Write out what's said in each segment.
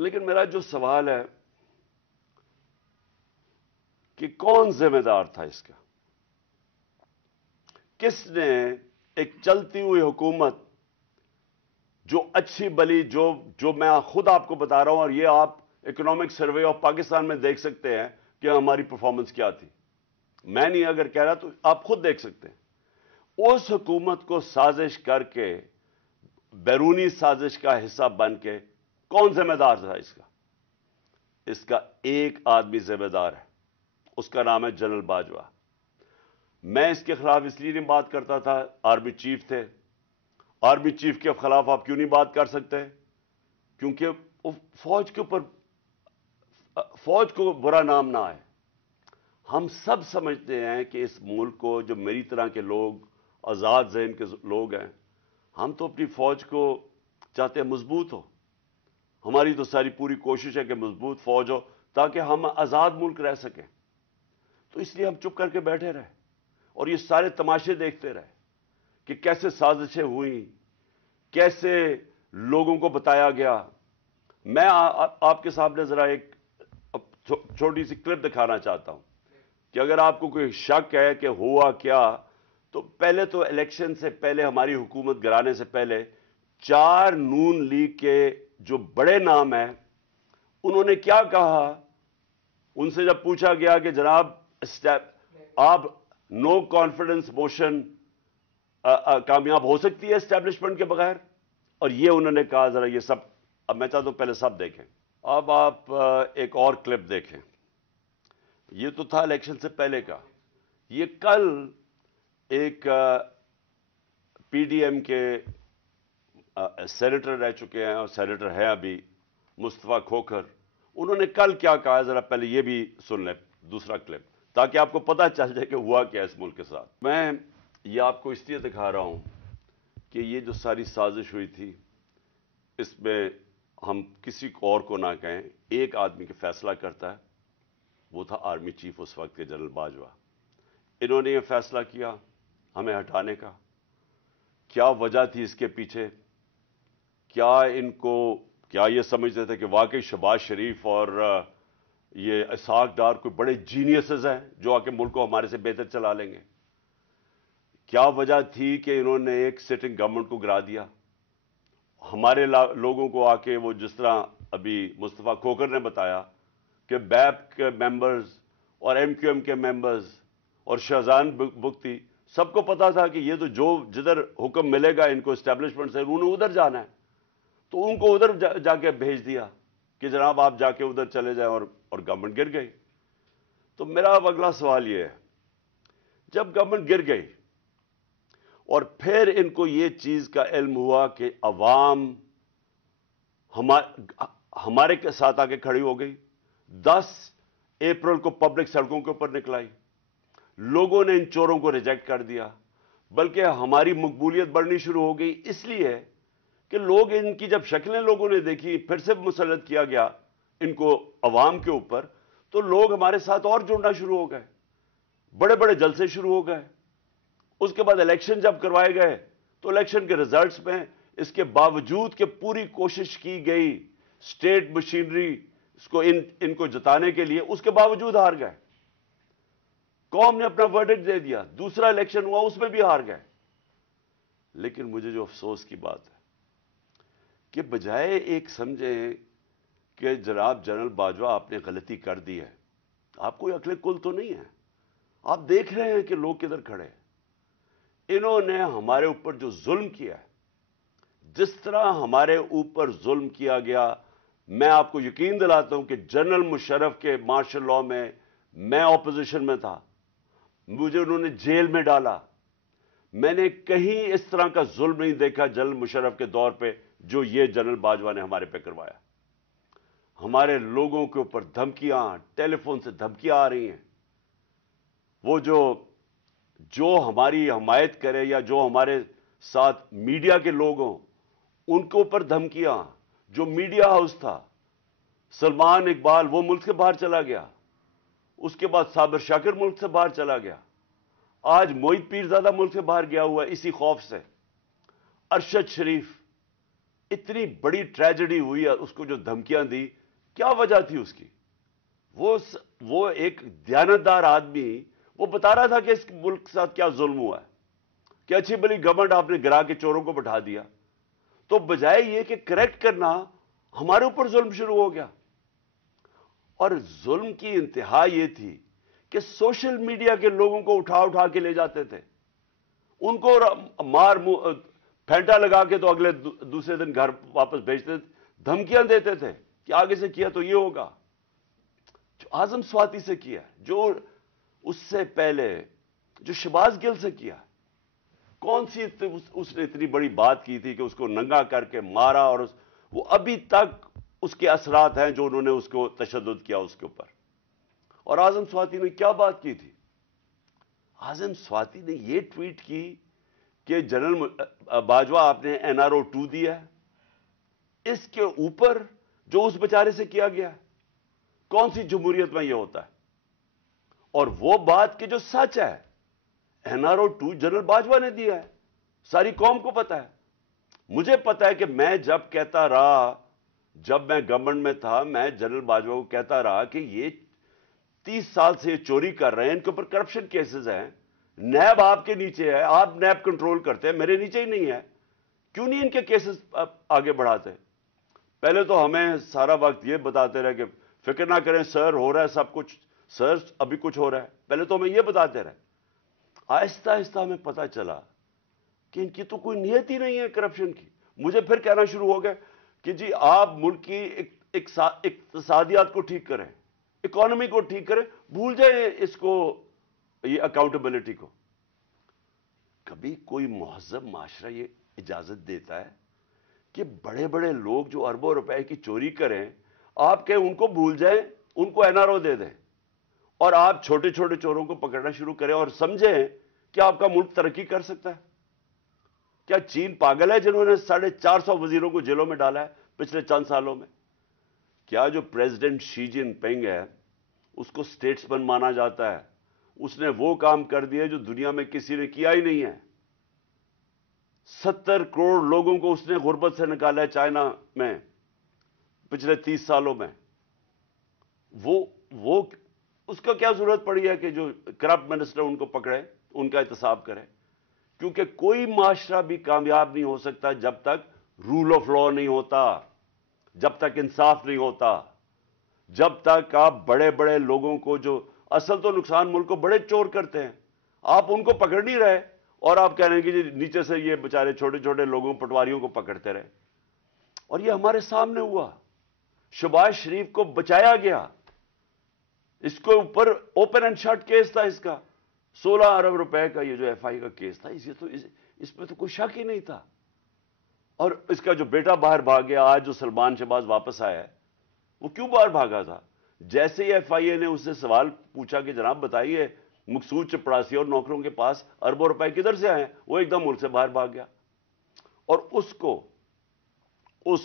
لیکن میرا جو سوال ہے کہ کون ذمہ دار تھا اس کا؟ کس نے ایک چلتی ہوئی حکومت جو اچھی بلی جو میں خود آپ کو بتا رہا ہوں، اور یہ آپ اکنامک سروے آف پاکستان میں دیکھ سکتے ہیں کہ ہماری پرفارمنس کیا تھی. میں نہیں اگر کہہ رہا تو آپ خود دیکھ سکتے ہیں. اس حکومت کو سازش کر کے، بیرونی سازش کا حصہ بن کے، کون ذمہ دار تھا اس کا؟ اس کا ایک آدمی ذمہ دار ہے، اس کا نام ہے جنرل باجوہ. میں اس کے خلاف اس لیے نہیں بات کرتا تھا، آرمی چیف تھے. آرمی چیف کے خلاف آپ کیوں نہیں بات کر سکتے؟ کیونکہ فوج کے اوپر، فوج کو برا نام نہ آئے. ہم سب سمجھتے ہیں کہ اس ملک کو، جو میری طرح کے لوگ، آزاد ذہن کے لوگ ہیں، ہم تو اپنی فوج کو چاہتے ہیں مضبوط ہو. ہماری تو ساری پوری کوشش ہے کہ مضبوط فوج ہو تاکہ ہم آزاد ملک رہ سکیں. تو اس لیے ہم چپ کر کے بیٹھے رہے اور یہ سارے تماشے دیکھتے رہے کہ کیسے سازشیں ہوئیں، کیسے لوگوں کو بتایا گیا. میں آپ کے سامنے ذرا ایک چھوٹی سی کلپ دکھانا چاہتا ہوں کہ اگر آپ کو کوئی شک ہے کہ ہوا کیا، تو پہلے تو الیکشن سے پہلے، ہماری حکومت گرانے سے پہلے، 4 نون لیگ کے جو بڑے نام ہیں، انہوں نے کیا کہا. ان سے جب پوچھا گیا کہ جناب آپ نو کانفیڈنس موشن کامیاب ہو سکتی ہے اسٹیبلشمنٹ کے بغیر، اور یہ انہوں نے کہا. ذرا یہ سب، اب میں چاہتا ہوں پہلے سب دیکھیں. اب آپ ایک اور کلپ دیکھیں. یہ تو تھا الیکشن سے پہلے کا. یہ کل ایک پی ڈی ایم کے سینیٹر رہ چکے ہیں اور سینیٹر ہیں ابھی، مصطفیٰ کھوکھر. انہوں نے کل کیا کہا، ذرا پہلے یہ بھی سن لیں، دوسرا کلپ، تاکہ آپ کو پتہ چل جائے کہ ہوا کیا اس ملک کے ساتھ. میں یہ آپ کو اس لیے دکھا رہا ہوں کہ یہ جو ساری سازش ہوئی تھی، اس میں ہم کسی اور کو نہ کہیں، ایک آدمی کے فیصلہ کرتا ہے، وہ تھا آرمی چیف اس وقت کے جنرل باجوہ. انہوں نے یہ فیصلہ کیا ہمیں ہٹانے کا. کیا وجہ تھی اس کے پیچھے؟ کیا یہ سمجھتے تھے کہ واقعی شہباز شریف اور یہ اسحاق ڈار کوئی بڑے جینیسز ہیں جو آ کے ملک کو ہمارے سے بہتر چلا لیں گے؟ کیا وجہ تھی کہ انہوں نے ایک سٹنگ گورنمنٹ کو گرا دیا؟ ہمارے لوگوں کو آ کے، وہ جس طرح ابھی مصطفیٰ کھوکھر نے بتایا کہ بیپ کے ممبرز اور ایم کیو ایم کے ممبرز اور شہزان بگٹی، سب کو پتا تھا کہ یہ تو جدھر حکم ملے گا ان کو اسٹیبلشمنٹ سے، انہوں نے ادھر جانا ہے. تو ان کو ادھر جا کے بھیج دیا کہ جناب آپ جا کے ادھر چلے جائیں، اور گورنمنٹ گر گئی. تو میرا اب اگلا سوال یہ ہے، جب گورنمنٹ گر گئی اور پھر ان کو یہ چیز کا علم ہوا کہ عوام ہمارے کے ساتھ آ کے کھڑی ہو گئی، 10 اپریل کو پبلک سڑکوں کے اوپر نکلائی، لوگوں نے ان چوروں کو ریجیکٹ کر دیا، بلکہ ہماری مقبولیت بڑھنی شروع ہو گئی. اس لیے کہ لوگ، ان کی جب شکلیں لوگوں نے دیکھی، پھر سے مسلط کیا گیا ان کو عوام کے اوپر، تو لوگ ہمارے ساتھ اور جڑنا شروع ہو گئے، بڑے بڑے جلسے شروع ہو گئے. اس کے بعد الیکشن جب کروائے گئے تو الیکشن کے ریزلٹس میں، اس کے باوجود کہ پوری کوشش کی گئی اسٹیٹ مشینری اس کو ان کو جتانے کے لیے، اس کے باوجود ہار گئے. قوم نے اپنا ورڈکٹ دے دیا. دوسرا الیکشن ہوا، اس میں بھی ہار گئے. لیکن مجھے جو افسوس کی بات ہے کہ بجائے ایک سمجھیں کہ جناب جنرل باجوہ آپ نے غلطی کر دی ہے، آپ کوئی عقل کل تو نہیں ہے، آپ دیکھ رہے ہیں کہ لوگ کدھر کھڑے ہیں. انہوں نے ہمارے اوپر جو ظلم کیا ہے، جس طرح ہمارے اوپر ظلم کیا گیا، میں آپ کو یقین دلاتا ہوں کہ جنرل مشرف کے مارشل لاء میں میں اپوزیشن میں تھا، مجھے انہوں نے جیل میں ڈالا. میں نے کہیں اس طرح کا ظلم نہیں دیکھا جنرل مشرف کے دور پہ جو یہ جنرل باجوہ نے ہمارے پہ کروایا. ہمارے لوگوں کے اوپر دھمکیاں، ٹیلی فون سے دھمکیاں آ رہی ہیں. وہ جو ہماری حمایت کرے یا جو ہمارے ساتھ میڈیا کے لوگ ہوں، ان کے اوپر دھمکیاں. جو میڈیا ہاؤس تھا، سلمان اقبال، وہ ملک سے باہر چلا گیا. اس کے بعد صابر شاکر ملک سے باہر چلا گیا. آج معید پیرزادہ ملک سے باہر گیا ہوا ہے اسی خوف سے. ارشد شریف، اتنی بڑی ٹریجڈی ہوئی ہے، اس کو جو دھمکیاں دی، کیا وجہ تھی اس کی؟ وہ ایک دیانتدار آدمی، وہ بتا رہا تھا کہ اس ملک کے ساتھ کیا ظلم ہوا ہے، کہ اچھی بلی گورنمنٹ آپ نے گرا کے چوروں کو بٹھا دیا، تو بجائے یہ کہ کریکٹ کرنا، ہمارے اوپر ظلم شروع ہو گیا۔ اور ظلم کی انتہا یہ تھی کہ سوشل میڈیا کے لوگوں کو اٹھا اٹھا کے لے جاتے تھے، ان کو مار پھینٹا لگا کے تو اگلے دوسرے دن گھر واپس بھیجتے تھے، دھمکیاں دیتے تھے کہ آگے سے کیا تو یہ ہوگا۔ جو اعظم سواتی سے کیا، جو اس سے پہلے جو شہباز گل سے کیا، کون سی اس نے اتنی بڑی بات کی تھی کہ اس کو ننگا کر کے مارا، اور وہ ابھی تک اس کے اثرات ہیں جو انہوں نے اس کو تشدد کیا اس کے اوپر۔ اور اعظم سواتی نے کیا بات کی تھی؟ اعظم سواتی نے یہ ٹویٹ کی کہ جنرل باجوہ آپ نے NRO 2 دیا ہے، اس کے اوپر جو اس بیچارے سے کیا گیا، کون سی جمہوریت میں یہ ہوتا ہے؟ اور وہ بات کہ جو سچ ہے، NRO 2 جنرل باجوہ نے دیا ہے، ساری قوم کو پتا ہے۔ مجھے پتا ہے کہ میں جب کہتا رہا، جب میں گورنمنٹ میں تھا، میں جنرل باجوہ کو کہتا رہا کہ یہ 30 سال سے یہ چوری کر رہے ہیں، ان کے اوپر کرپشن کیسز ہیں، نیب آپ کے نیچے ہے، آپ نیب کنٹرول کرتے ہیں، میرے نیچے ہی نہیں ہے، کیوں نہیں ان کے کیسز آگے بڑھاتے؟ پہلے تو ہمیں سارا وقت یہ بتاتے رہے کہ فکر نہ کریں سر، ہو رہا ہے سب کچھ، سر ابھی کچھ ہو رہا ہے، پہلے تو ہمیں یہ بتاتے رہے۔ آہستہ آہستہ ہمیں پتا چلا کہ ان کی تو کوئی نیت ہی نہیں ہے کرپشن کی۔ مجھے پھر کہنا شروع ہو گیا کہ جی آپ ملک کی اقتصادیات کو ٹھیک کریں، اکانومی کو ٹھیک کریں، بھول جائیں اس کو، یہ اکاؤنٹیبلٹی کو۔ کبھی کوئی مہذب معاشرہ یہ اجازت دیتا ہے کہ بڑے بڑے لوگ جو اربوں روپے کی چوری کریں، آپ کہیں ان کو بھول جائیں، ان کو NRO دے دیں، اور آپ چھوٹے چھوٹے چوروں کو پکڑنا شروع کریں اور سمجھیں کہ آپ کا ملک ترقی کر سکتا ہے؟ کیا چین پاگل ہے جنہوں نے 450 وزیروں کو جیلوں میں ڈالا ہے پچھلے چند سالوں میں؟ کیا جو پریزیڈنٹ شی جن پنگ ہے، اس کو سٹیٹسمن مانا جاتا ہے، اس نے وہ کام کر دیے جو دنیا میں کسی نے کیا ہی نہیں ہے۔ 70 کروڑ لوگوں کو اس نے غربت سے نکالا ہے چائنا میں پچھلے 30 سالوں میں۔ وہ اس کا کیا ضرورت پڑی ہے کہ جو کرپٹ منسٹر ان کو پکڑے، ان کا احتساب کرے؟ کیونکہ کوئی معاشرہ بھی کامیاب نہیں ہو سکتا جب تک رول آف لا نہیں ہوتا، جب تک انصاف نہیں ہوتا، جب تک آپ بڑے بڑے لوگوں کو، جو اصل تو نقصان ملک کو بڑے چور کرتے ہیں، آپ ان کو پکڑ نہیں رہے، اور آپ کہہ رہے ہیں کہ جی نیچے سے یہ بیچارے چھوٹے چھوٹے لوگوں، پٹواریوں کو پکڑتے رہے۔ اور یہ ہمارے سامنے ہوا، شہباز شریف کو بچایا گیا، اس کو اوپر اوپن اینڈ شٹ کیس تھا، اس کا 16 ارب روپے کا یہ جو FI کا کیس تھا، اس پہ تو کوئی شک ہی نہیں تھا۔ اور اس کا جو بیٹا باہر بھاگ گیا، آج جو سلمان شہباز واپس آیا ہے، وہ کیوں باہر بھاگا تھا؟ جیسے ہی FIA نے اس سے سوال پوچھا کہ جناب بتائیے مقصود چپڑاسی اور نوکروں کے پاس اربوں روپے کدھر سے آئے ہیں، وہ ایک دم ملک سے باہر بھاگ گیا، اور اس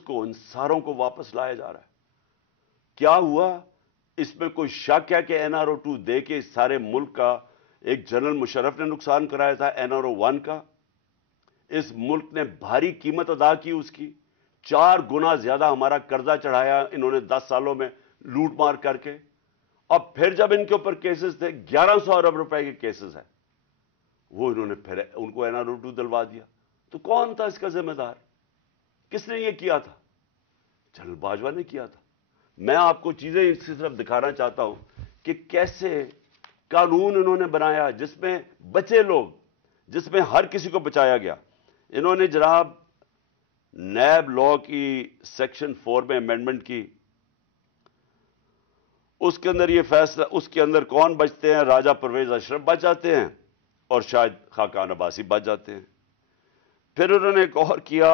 کو ان ساروں کو واپس لایا جا رہا ہے۔ کیا ہوا؟ اس میں کوئی شک ہے کہ NRO 2 دے کے اس سارے ملک کا ایک جنرل مشرف نے نقصان کرایا تھا NRO 1 کا؟ اس ملک نے بھاری قیمت ادا کی اس کی، 4 گنا زیادہ ہمارا قرضہ چڑھایا انہوں نے 10 سالوں میں لوٹ مار کر کے۔ اب پھر جب ان کے اوپر کیسز تھے، 1100 ارب روپے کے کیسز ہیں، وہ انہوں نے پھر ان کو NRO 2 دلوا دیا۔ تو کون تھا اس کا ذمہ دار؟ کس نے یہ کیا تھا؟ جنرل باجوہ نے کیا تھا۔ میں آپ کو چیزیں اس کی طرف دکھانا چاہتا ہوں کہ کیسے قانون انہوں نے بنایا جس میں بچے لوگ، جس میں ہر کسی کو بچایا گیا۔ انہوں نے جناب نیب لا کی سیکشن 4 میں امینڈمنٹ کی، اس کے اندر یہ فیصلہ، اس کے اندر کون بچتے ہیں؟ راجہ پرویز اشرف بچ جاتے ہیں، اور شاید خاقان عباسی بچ جاتے ہیں۔ پھر انہوں نے ایک اور کیا،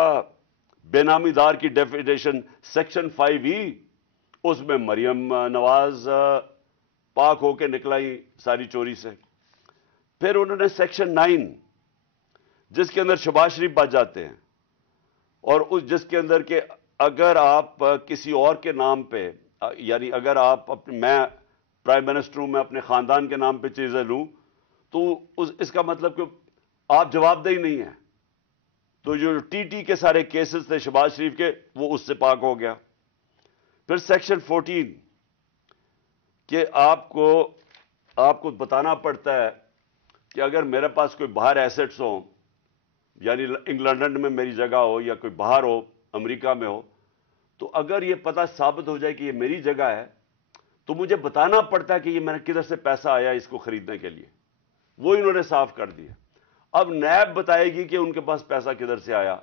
بے نامی دار کی ڈیفینیشن سیکشن 5E، اس میں مریم نواز پاک ہو کے نکلائی ساری چوری سے۔ پھر انہوں نے سیکشن 9، جس کے اندر شہباز شریف بچ جاتے ہیں، اور جس کے اندر کہ اگر آپ کسی اور کے نام پہ، یعنی اگر آپ میں پرائم منسٹر ہوں، میں اپنے خاندان کے نام پہ چیزیں لوں، تو اس کا مطلب کہ آپ جواب دہی نہیں ہیں، تو جو ٹی ٹی کے سارے کیسز تھے شہباز شریف کے وہ اس سے پاک ہو گیا۔ پھر سیکشن 14 کہ آپ کو بتانا پڑتا ہے کہ اگر میرے پاس کوئی باہر ایسٹس ہوں، یعنی انگلینڈ میں میری جگہ ہو یا کوئی باہر ہو امریکہ میں ہو، تو اگر یہ پتہ ثابت ہو جائے کہ یہ میری جگہ ہے تو مجھے بتانا پڑتا ہے کہ یہ میرا کدھر سے پیسہ آیا اس کو خریدنے کے لیے۔ وہ انہوں نے صاف کر دیا۔ اب نیب بتائے گی کہ ان کے پاس پیسہ کدھر سے آیا،